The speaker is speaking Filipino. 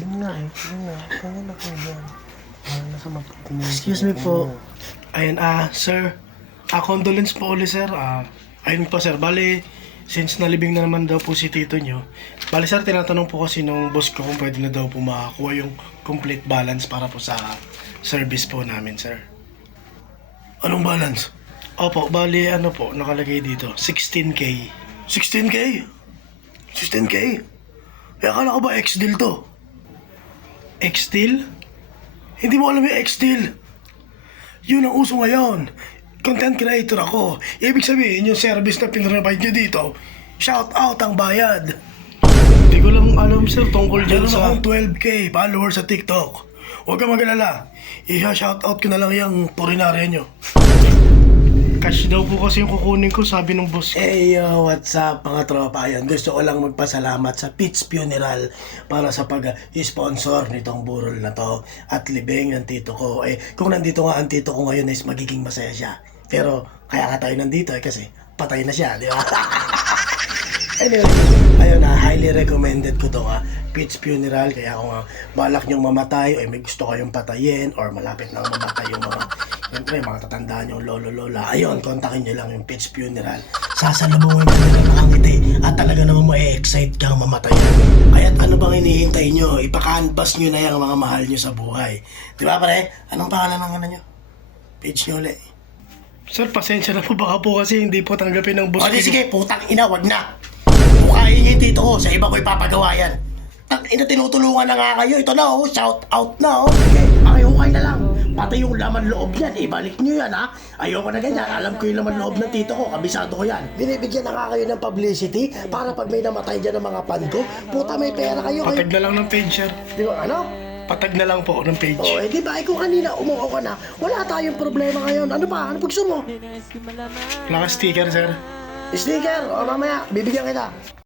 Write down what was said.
Yun nga eh. Yun nga. Kaya na kayo dyan. Nasa maputin. Excuse me po. Ayun, sir. Condolence po ulit, sir. Ayun po, sir. Bale, since nalibing na naman daw po si tito nyo, bale, sir, tinatanong po kasi nung boss ko kung pwede na daw po makakuha yung complete balance para po sa service po namin, sir. Anong balance? Opo, bale, ano po, nakalagay dito, 16K. 16K? 16K? Eh, akala ko ba X-Deal to? X-Deal? Hindi mo alam yung X-Deal. Yun ang uso ngayon. Content creator ako. Ibig sabihin, yung service na pinrovide nyo dito, shout out ang bayad. Hindi ko lang alam, sir, tungkol dyan sa... Meron akong 12K followers sa TikTok. Huwag ka mag-alala. Shout out ko na lang yung purinarya nyo. Cash daw po kasi yung kukunin ko, sabi ng boss ko. Hey yo, what's up mga tropa? Ayun, gusto ko lang magpasalamat sa Pitts Funeral para sa pag-sponsor nitong burol na to at libing ng tito ko. Kung nandito nga ang tito ko ngayon is magiging masaya siya. Pero kaya ka tayo nandito kasi patay na siya, di ba? Anyway, ayun highly recommended ko to Pitts Funeral. Kaya kung balak nyong mamatay o may gusto kayong patayin or malapit na mamatay yung siyempre, mga tatandaan yung lolo-lola. Ayun, kontakin nyo lang yung Pitts Funeral. Sasalubungin ka nila nakangiti at talaga naman ma-excite kang mamatay. Kaya't ano bang hinihintay nyo? Ipaka-canvas nyo na yung mga mahal nyo sa buhay. Di ba pare? Anong pangalan ng ano nyo? Page nyo ulit. Sir, pasensya na po baka po kasi hindi po tanggapin ng boss. O di sige, putang ina, wag na. Bukayin nyo yung tito ko, sa iba ko ipapagawa yan. Ina, tinutulungan na nga kayo. Ito na shout out na Sige, okay na lang. Pati yung laman loob yan, ibalik nyo yan Ayoko na ganyan, alam ko yung laman loob ng tito ko, kabisado ko yan. Binibigyan na nga kayo ng publicity para pag may namatay dyan ng mga pan ko, puta may pera kayo. Patag na lang ng page, sir. Di ba, ano? Patag na lang po ng page. Di ba, kung kanina umuo ka na, wala tayong problema ngayon. Ano pa? Ano gusto mo? Wala ka sticker, sir. Sticker? Mamaya, bibigyan kita.